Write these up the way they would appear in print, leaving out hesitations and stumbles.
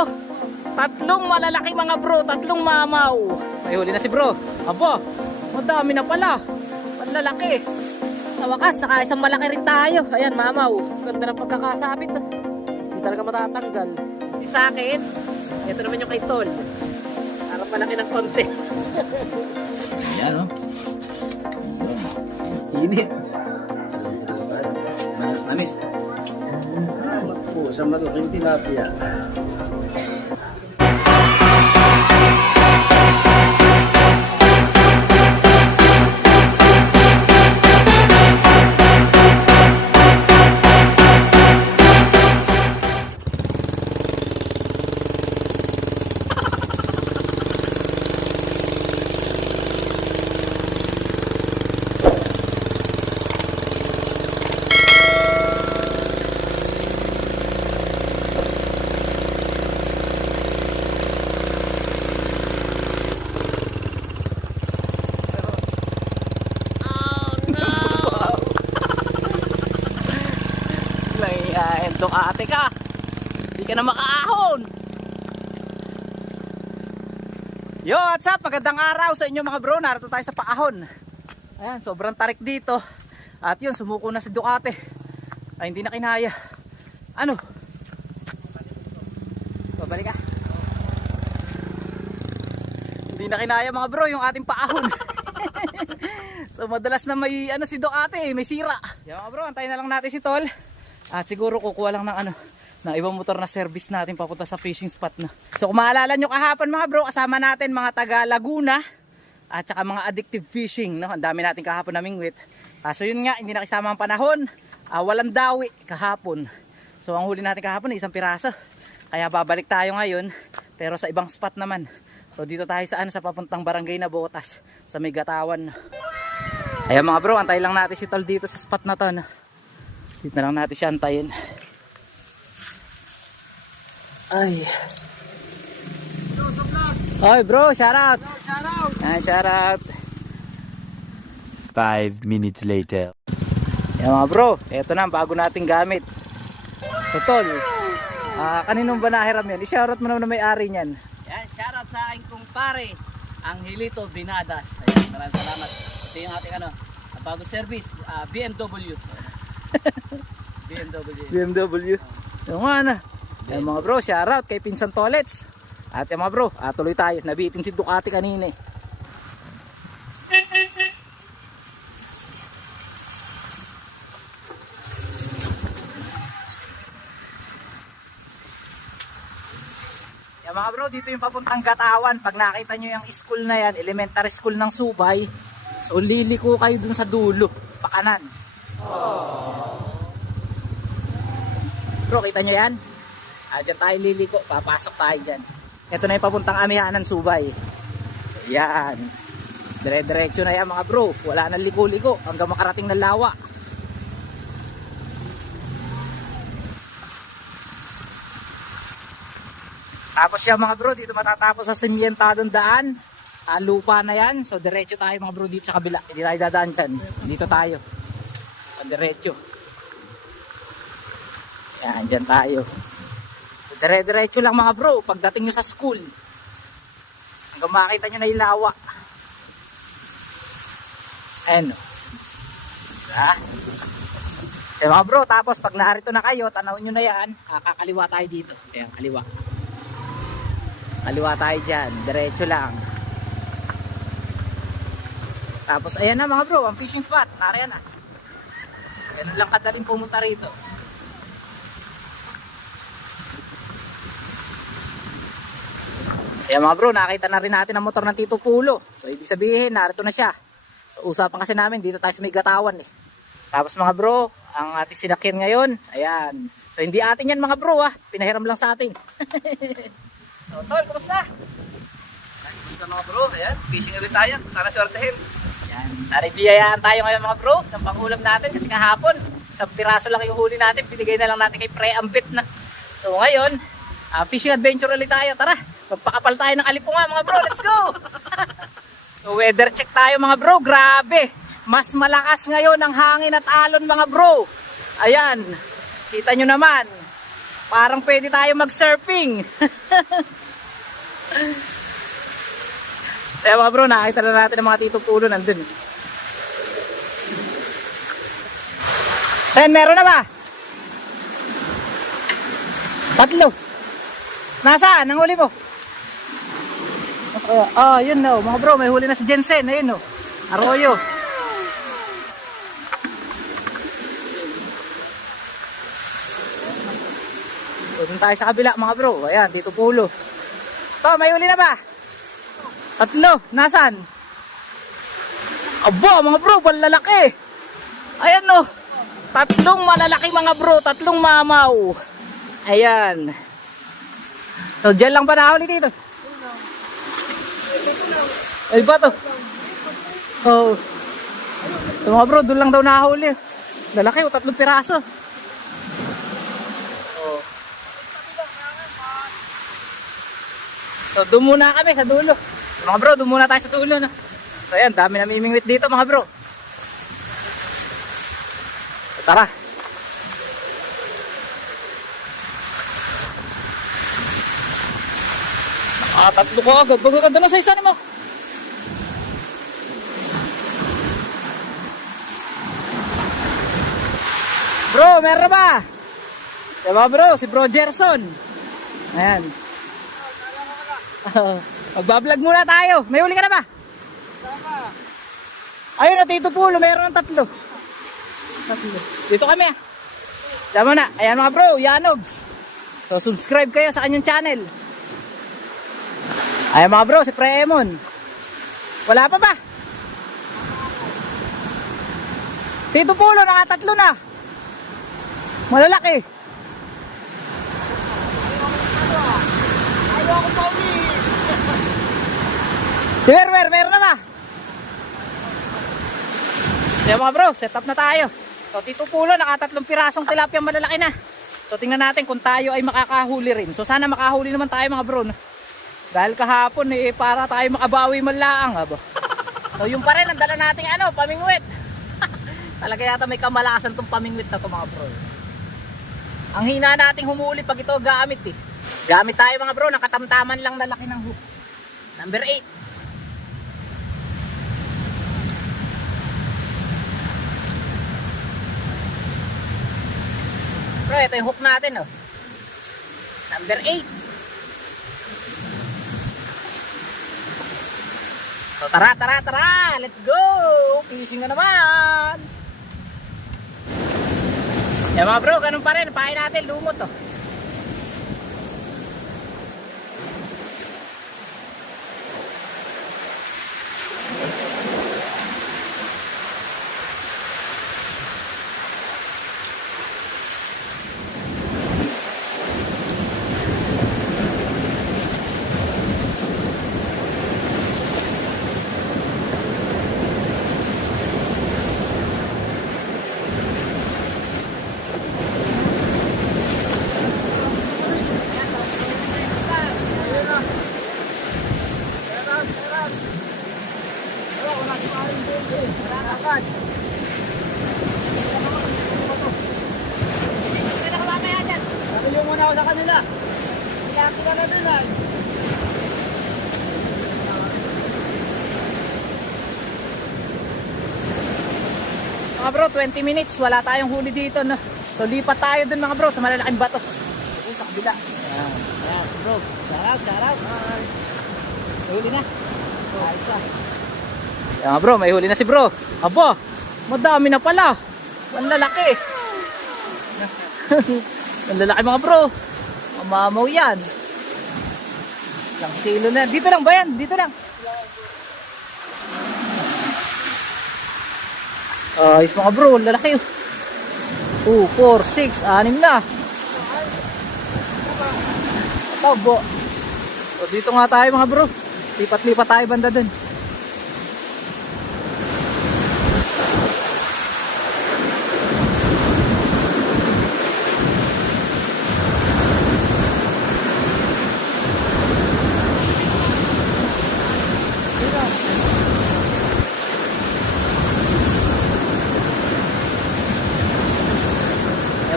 oh. Tatlong malalaki mga bro, tatlong mamaw. May huli na si bro. Aba, madami na pala. Malalaki. Sa wakas, nakaisang malaki rin tayo. Ayan, mamaw. Ganda ng pagkakasabit. Hindi talaga matatanggal. Hindi sa akin. Ito naman yung kay Tol. Parang malaki ng konti. Ayan, oh. Init. Namis. Po, sa malaking tilapia. Dok ate ka, hindi ka na makaahon. Yo, what's up? Magandang araw sa inyo mga bro. Narito tayo sa paahon. Ayan, sobrang tarik dito. At yun, sumuko na si Ducati. Ay, hindi na kinaya. Ano? Babalik ka. Hindi na kinaya mga bro yung ating paahon. So madalas na may si Ducati, may sira. Yo mga bro, antayin na lang natin si Tol. At siguro kukuha lang ng ibang motor na service natin papunta sa fishing spot na. So kung maalala nyo kahapon mga bro, kasama natin mga taga Laguna at saka mga addictive fishing, no? Ang dami natin kahapon na mingwit. So yun nga, hindi nakisama ang panahon. Walang dawi kahapon. So ang huli natin kahapon ay isang piraso. Kaya babalik tayo ngayon, pero sa ibang spot naman. So dito tayo sa sa papuntang barangay na Botas, sa may Gatawan. Ayan mga bro, antay lang natin si Tol dito sa spot na to, no? Dito na lang natin siya antayin. Ay. Oy bro, shout out. Shout out. 5 minutes later. Yan mga bro, eto na ang bago nating gamit. Tol. Kaninong ba nahiram yan? I-shoutout mo naman na may-ari niyan. Yan, shoutout sa aking kumpare, Angelito Binadas. Ayan, maraming salamat. Ito yung ating bagong service, BMW. BMW. Yung nga. Yan mga bro, shoutout kay Pinsan Tolets. At yan mga bro, tuloy tayo. Nabitin si Ducati kanina eh. Yan mga bro, dito yung papuntang Gatawan. Pag nakita nyo yung school na yan, elementary school ng Subay, so liliko kayo dun sa dulo, pakanan. Bro, kita nyo yan? Diyan tayo liliko, papasok tayo dyan. Ito na yung papuntang amihan ng Subay. So, yan. Dire-diretso na yan mga bro. Wala nang liko-liko hanggang makarating ng lawa. Tapos yan mga bro, dito matatapos sa simyentadong daan. Lupa na yan. So diretso tayo mga bro dito sa kabila. Hindi tayo dadaan dyan. Dito tayo. Diretso. Yan, dyan tayo. Dire-diretso lang mga bro pagdating nyo sa school. Hanggang makita nyo na yung lawa. Ayan. Diba? So mga bro, tapos pag narito na kayo, tanawin nyo na yan, kakaliwa tayo dito. Ayan, kaliwa. Kaliwa tayo dyan. Diretso lang. Tapos ayan na mga bro, ang fishing spot. Nariyan na. Ganun lang kadaling pumunta rito. Ayan mga bro, nakita na rin natin ang motor ng Tito Pulo. So ibig sabihin, narito na siya. So usapan kasi namin, dito tayo sa may Gatawan eh. Tapos mga bro, ang ating sinakyan ngayon, ayan. So hindi atin yan mga bro pinahiram lang sa atin. So Tol, kumusta? Kumusta mga bro, ayan, fishing ulit tayo. Sana swertehin. Ayan, sana biyayaan tayo ngayon mga bro, ng pangulam natin. Kasi kahapon, isang piraso lang yung huli natin, binigay na lang natin kay Pre Ambit na. So ngayon, fishing adventure ulit tayo, tara. Magpakapal tayo ng alipunga mga bro, let's go! So weather check tayo mga bro, grabe! Mas malakas ngayon ang hangin at alon mga bro. Ayan, kita nyo naman. Parang pwede tayo mag-surfing. Eh mga bro, nakita na natin ang mga tito pulo nandun. Sen, meron na ba? Tatlo. Nasaan? Ang huli mo? Yun no. Mga bro, may huli na si Jensen. Ayun no. Arroyo. Doon tayo sa kabila mga bro. Ayan, dito pulo. To, may huli na ba? Tatlo. Nasaan? Aba, mga bro, malalaki. Ayan no. Tatlong malalaki mga bro. Tatlong mamaw. Ayan. So, dyan lang ba nahuli dito? Ay ba to? Oh. So, mga bro, doon lang daw nahuli. Lalaki, 3 piraso. Oh. So, doon muna kami sa dulo. Mga bro, doon muna tayo sa dulo. No? So, ayan, dami na mimingwit dito mga bro. So, tara. Tatlo ko agad. Bago ka doon sa isa mo. Bro, meron ba? Diba bro, si Bro Gerson. Ayan. Magbablog muna tayo. May huli ka na ba? Ayun na, Tito Pulo. Meron ng 3. Dito kami ah. Diyan mo na. Ayan mga bro, Yanog. So subscribe kayo sa kanyang channel. Ayan mga bro, si Preemon. Wala pa ba? Tito Pulo, naka-3 na. Malalaki. Ayaw ako pa uwi. Si Werwer, meron na ba? Ayan mga bro, set up na tayo. So Tito Pulo, naka-3 pirasong tilapia malalaki na. So tingnan natin kung tayo ay makakahuli rin. So sana makahuli naman tayo mga bro. No? Dahil kahapon para tayo makabawi man laang. So yung pa rin ang dala nating pamingwit. Talaga yata may kamalasan tong pamingwit na to mga bro. Ang hina nating humuli pag ito gamit eh. Gamit tayo mga bro, nakatamtaman lang na laki ng hook. Number 8. Bro, ito yung hook natin Number 8. So tara, let's go! Fishing na naman! Yan mga bro, ganun pa rin, pain natin, lumot Yung muna ako sa kanila. Pinaki ka na din ay. Mga bro, 20 minutes. Wala tayong huli dito. No? So lipat tayo dun mga bro sa malalaking bato. Sa kabila. Ayan bro. Shout out. Huli na. Ayan bro, may huli na si bro. Aba, madami na pala. Ang lalaki. Ang lalaki mga bro. Mamaw yan. Ilang kilo na. Dito lang ba yan? Dito lang. Ayos mga bro. Ang lalaki. 2, 4, 6, 6 na. Tabo. So dito nga tayo mga bro. Lipat-lipat tayo banda dun.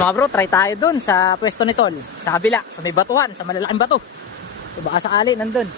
Mga bro, try tayo dun sa pwesto ni Tol. Sa kabila, sa may batuhan, sa malalaking bato. So baka sakali nandun.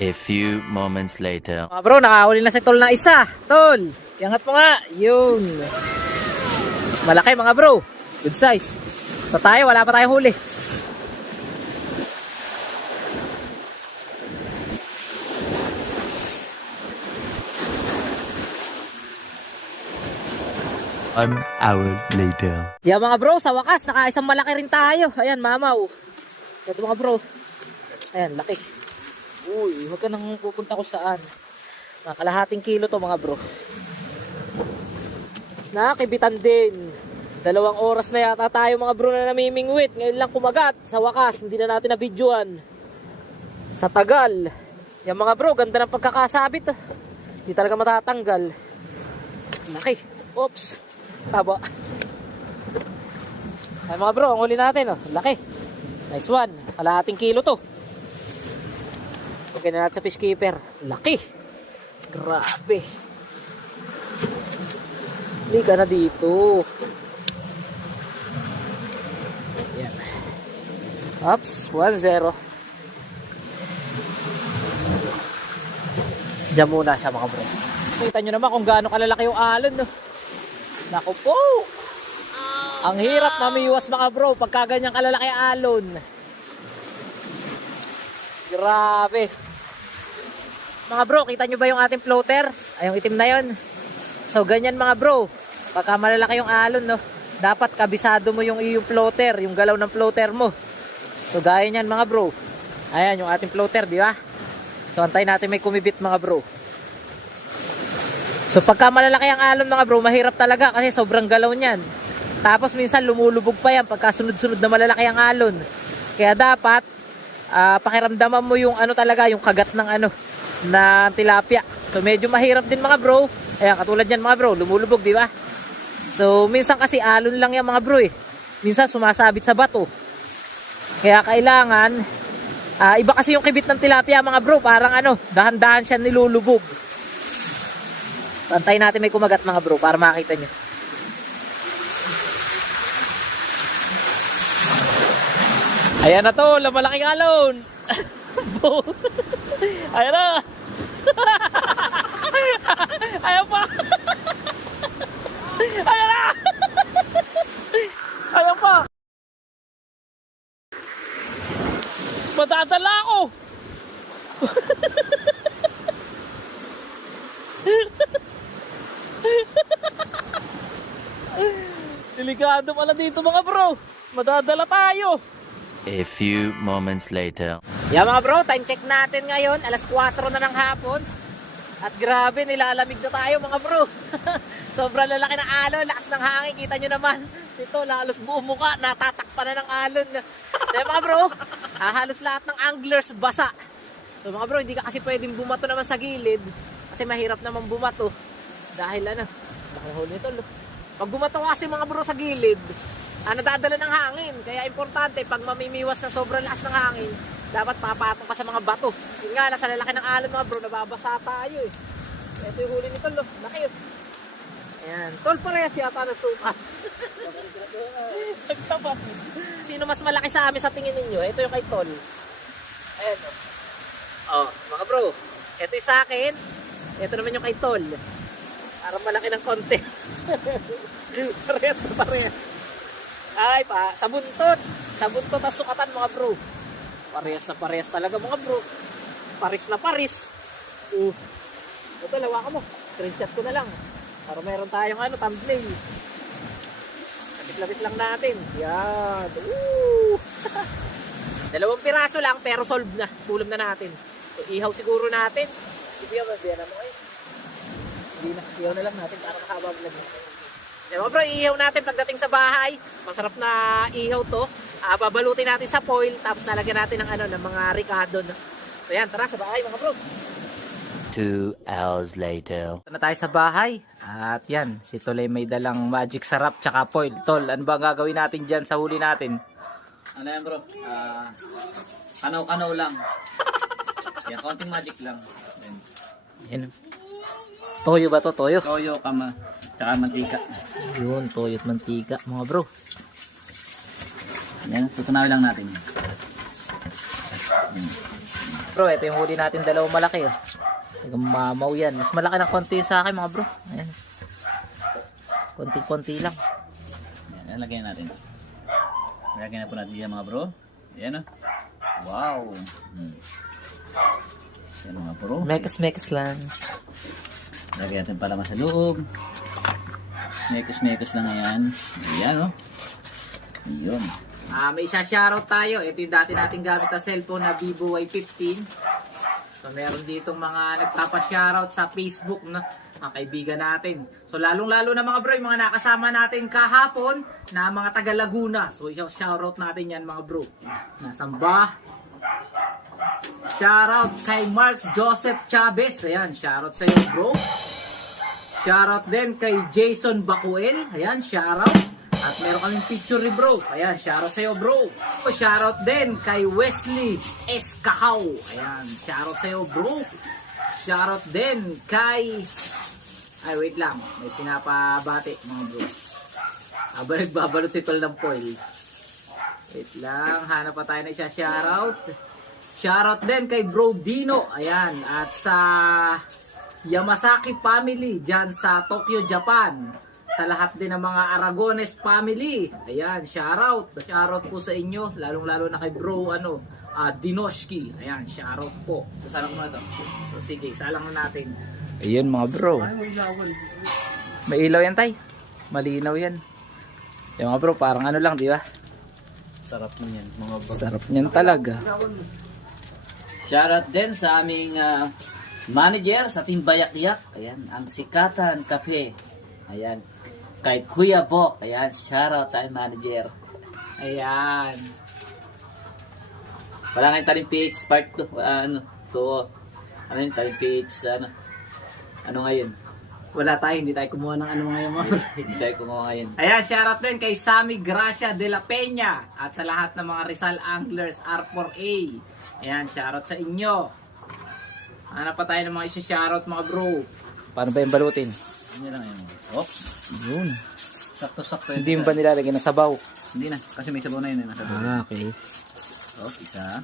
A few moments later. Mga bro, nakahuli na si Tol na isa. Tol, iangat mo nga. Yun. Malaki mga bro. Good size. So tayo, wala pa tayong huli. An hour later. Yeah mga bro, sa wakas, nakaisang malaki rin tayo. Ayan, mamaw. Ito mga bro. Ayan, laki. Uy, huwag ka nang pupunta ko saan. Kalahating kilo to mga bro. Nakibitan din. 2 oras na yata tayo mga bro na namimingwit. Ngayon lang kumagat. Sa wakas, hindi na natin nabidyoan. Sa tagal. Yan mga bro, ganda ng pagkakasabit. Hindi talaga matatanggal. Laki. Oops. Taba. Ay mga bro, ang huli natin. Laki. Nice one. Kalahating kilo to. Okay na natin sa fish keeper. Laki. Grabe. Hindi ka na dito. Yan. Oops. 1-0. Diyan muna siya mga bro. Kita nyo naman kung gaano kalalaki yung alon. No? Naku po. Ang hirap mamiwas mga bro pagka ganyang kalalaki alon. Grabe. Mga bro, kita nyo ba yung ating floater? Ay, yung itim na yun. So, ganyan mga bro. Pagka malalaki yung alon, no? Dapat kabisado mo yung iyong floater, yung galaw ng floater mo. So, gaya nyan mga bro. Ayan, yung ating floater, di ba? So, antay natin may kumibit mga bro. So, pagka malalaki ang alon mga bro, mahirap talaga kasi sobrang galaw nyan. Tapos, minsan lumulubog pa yan pagka sunod-sunod na malalaki ang alon. Kaya dapat, pakiramdaman mo yung ano talaga, yung kagat ng ano, na tilapia. So medyo mahirap din mga bro. Ayan, katulad yan mga bro, lumulubog, di ba? So minsan kasi alon lang yan mga bro eh. Minsan sumasabit sa bato. Kaya kailangan iba kasi yung kibit ng tilapia mga bro, parang ano, dahan-dahan siya nilulubog. Antayin natin may kumagat mga bro para makita nyo. Ayan na to, malaking alon. Ayan na. Ayan pa. Ayan na. Ayan pa. Madadala ako. Delikado pala dito mga bro. Madadala tayo. A few moments later. Yeah mga bro, time check natin ngayon. Alas 4 na ng hapon. At grabe, nilalamig na tayo mga bro. Sobrang lalaki ng alon, lakas ng hangin. Kita nyo naman, ito lalos buong muka, natatakpan na ng alon. So mga bro, halos lahat ng anglers basa. So mga bro, hindi ka kasi pwedeng bumato naman sa gilid. Kasi mahirap naman bumato. Dahil ano, nakahuli ito. Pag bumato kasi mga bro sa gilid, nadadala ng hangin. Kaya importante, pag mamimiwas sa sobrang lakas ng hangin, dapat papatong ka sa mga bato. Yun nga, nasa lalaki ng alon mga bro, nababasa tayo eh. Ito yung huli ni Tol, laki yun. Ayan, Tol parehas yata na suka. Nagtapat. Sino mas malaki sa amin sa tingin ninyo? Ito yung kay Tol. Ayan o. Oh, mga bro, ito yung sa akin. Ito naman yung kay Tol. Parang malaki ng konti. Parehas na parehas. Ay pa, sa buntot. Sa buntot ang sukatan mga bro. Parehas na parehas talaga mga bro. Paris na Paris. Ito, lawa ka mo. Screenshot ko na lang. Para meron tayong ano, thumbnail. Lapit-lapit lang natin. Yan. 2 piraso lang pero solve na. Kulam na natin. So, ihaw siguro natin. Hindi ba na mo eh. Hindi na. Ihaw na lang natin para makabab lang. Mga bro, ihaw natin pagdating sa bahay. Masarap na ihaw to. Babalutin natin sa foil tapos nalagyan natin ng ano, ng mga ricado. Ayan, tara sa bahay mga bro. 2 hours later. Ito na tayo sa bahay. At yan, si Tol ay may dalang magic sarap tsaka foil. Tol, ano ba ang gagawin natin dyan sa huli natin? Ano yan bro? Kanaw-kanaw lang. Yan, konting magic lang. Yan. Toyo ba to? Toyo? Toyo, kama, tsaka mantika. Yun, toyo at mantika mga bro. Yan, tutunawin lang natin. Bro, ito yung huli natin, dalawang malaki. Oh. Tagang mamaw yan. Mas malaki ng konti yung sa akin mga bro. Ayan. Konti-konti lang. Yan, lagyan natin. Lagyan na po natin yan mga bro. Yan o. Wow. Yan mga bro. Mekas lang. Lagyan natin pala sa loob. Mekos-mekos lang yan. Yan o. Yun. May isa-shoutout tayo. Ito yung dati nating gamit na cellphone na Vivo Y15. So meron ditong mga nagpapa-shoutout sa Facebook na mga kaibigan natin. So lalong-lalo na mga bro, yung mga nakasama natin kahapon na mga taga Laguna. So shoutout natin yan mga bro. Nasaan ba? Shoutout kay Mark Joseph Chavez. Ayan, shoutout sa iyo bro. Shoutout din kay Jason Bacuel. Ayan, shoutout. At meron kaming picture ni bro. Ayan, shoutout sa'yo bro. Shoutout din kay Wesley S. Cacao. Ayan, shoutout sa'yo bro. Shoutout din kay... Ay, wait lang. May pinapabati mga bro. Aba, nagbabalot si Tol ng foil. Wait lang, hanap pa tayo na siya shoutout. Shoutout din kay Bro Dino. Ayan, at sa Yamasaki family dyan sa Tokyo, Japan. Sa lahat din ng mga Aragones family. Ayan, shoutout. Shoutout po sa inyo. Lalong-lalo na kay bro, Dinoshki. Ayan, shoutout po. Sasalang mo na ito. So, sige, salang na natin. Ayun mga bro. May ilaw yan tay. Malinaw yan. Yung mga bro, parang ano lang, di ba? Sarap niyan mga bro. Sarap niyan talaga. Shoutout din sa aming manager sa Team Bayak-Yak. Ayan, ang Sikatan Cafe. Ayan. Kay Kuya Bok. Ayan, shoutout sa aming manager. Ayan. Wala ngayon taling PH Spark to. Ano yung taling PH, ano ngayon? Wala tayo, hindi tayo kumuha ng ano ngayon mga bro. Hindi tayo kumuha ngayon. Ayan, shoutout din kay Sammy Gracia de la Peña at sa lahat ng mga Rizal Anglers R4A. Ayan, shoutout sa inyo. Hanap pa tayo ng mga isa-shoutout mga bro. Paano ba yung balutin? Hindi lang yun. Oops. Yun. Sakto-sakto yun. Hindi mo ba nilalagyan ng sabaw? Hindi na. Kasi may sabaw na yun. Nasa doon. Okay. Oops, isa.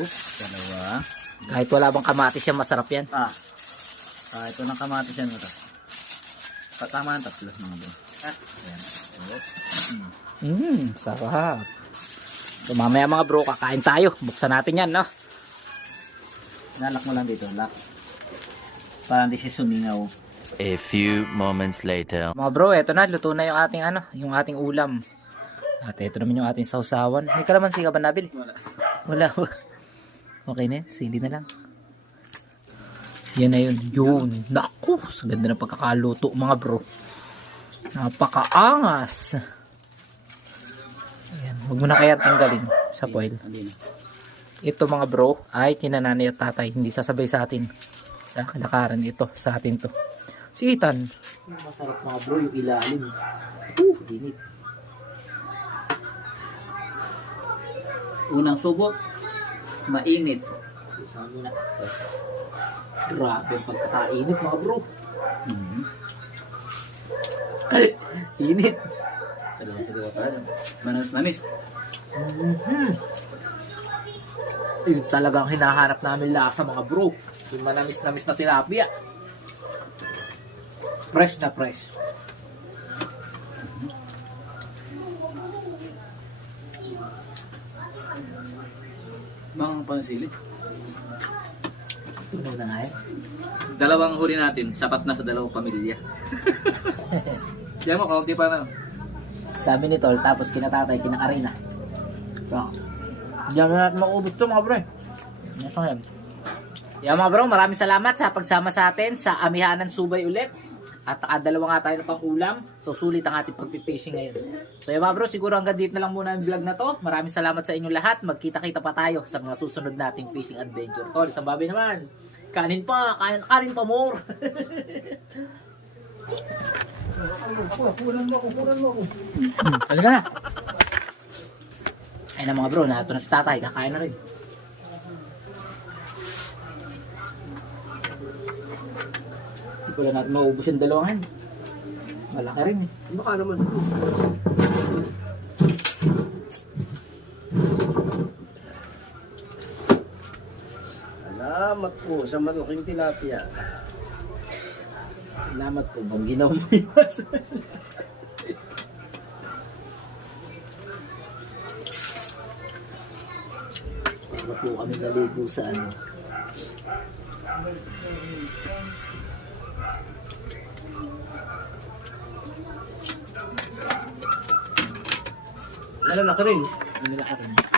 Oops, dalawa. Kahit wala bang kamatis yan, masarap yan. Ito ng kamatis yan. Patama ng tatlo. Mga bro. Ayan. Oops. Sarap. So mamaya mga bro, kakain tayo. Buksan natin yan, no? Nalak mo lang dito. Lock. Para hindi siya sumingaw. A few moments later. Mga bro, eto na. Luto na yung ating yung ating ulam. At eto naman yung ating sausawan. May kalamansi ka ba nabil? Wala. Okay na yan. Sili na lang. Yan na yun. Yun. Naku. Sa ganda ng pagkakaluto mga bro. Napakaangas. Ayan. Huwag mo na kaya tanggalin sa foil. Ito mga bro ay kinananay at tatay. Hindi sasabay sa atin. Kalakaran ito. Sa atin to. Si Ethan. Masarap mga bro yung ilalim. Ginit. Unang subok. Mainit. Sabi na. Grabe ang pagkakainit mga bro. Init. Manis. Yun talagang hinahanap namin lasa mga bro. Yung manamis-namis na tilapia. Fresh na fresh. Bang pansili. Tunaw na nga eh. Dalawang huli natin, sapat na sa dalawang pamilya. Diyan mo, kaunti pa na. Sabi ni Tol, tapos kinatatay, kinakarina. So, diyan mo natin maubos ito mga bro. Ito yan. Yan mga bro, maraming salamat sa pagsama sa atin sa Amihanan Subay ulit. At dalawa nga tayo na pang ulam. So sulit ang ating pagpipishing ngayon. So yun mga bro, siguro hanggang dito na lang muna yung vlog na to. Maraming salamat sa inyo lahat. Magkita-kita pa tayo sa mga susunod nating fishing adventure. Tol, isang babi naman. Kanin pa, kanin pa more. Kunan mo ako. Halika na. Ayun na mga bro, nato na si tatay. Kakain na rin. Hindi pala natin maubos yung dalawang. Malaki rin eh. Baka naman. Salamat po sa malaking tilapia. Salamat po, bang ginawa mo yun. Para po kami naligo sa ano. Malalaki rin. Nilaki rin.